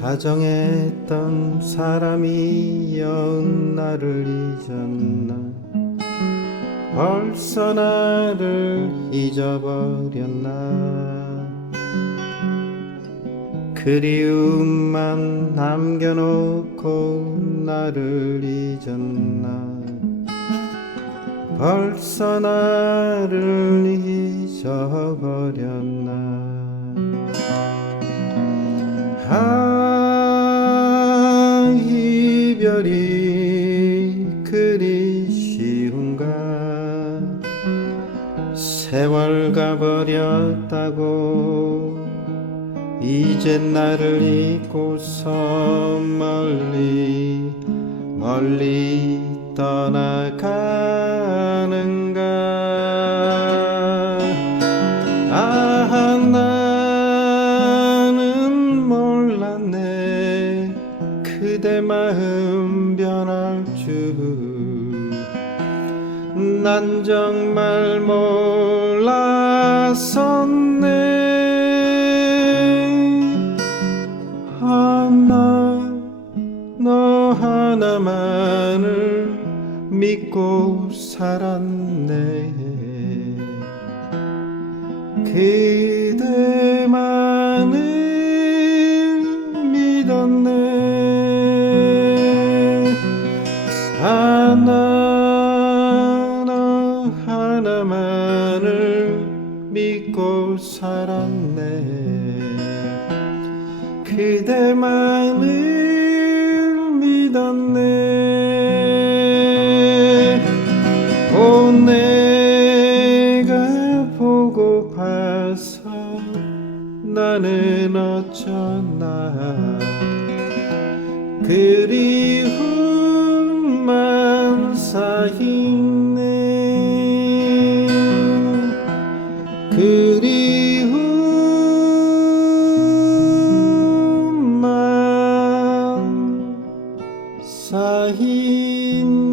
다정했던 사람이여 나를 잊었나. 벌써 나를 잊어버렸나. 그리움만 남겨놓고 나를 잊었나. 벌써 나를 잊어버렸나. 아 이별이 그리 쉬운가? 세월 가버렸다고 이제 나를 잊고서 멀리 멀리 떠나가는가? 아 나는 몰랐네. 그대 마음 변할 줄. 난 정말 몰랐었네. 하나 너 하나만을 믿고 살았네. 그대만 하나 하나만을 믿고 살았네. 그대만을 믿었네. 오 내가 보고 봐서 나는 어쩌나. 그리운 있네 그리움만 쌓이네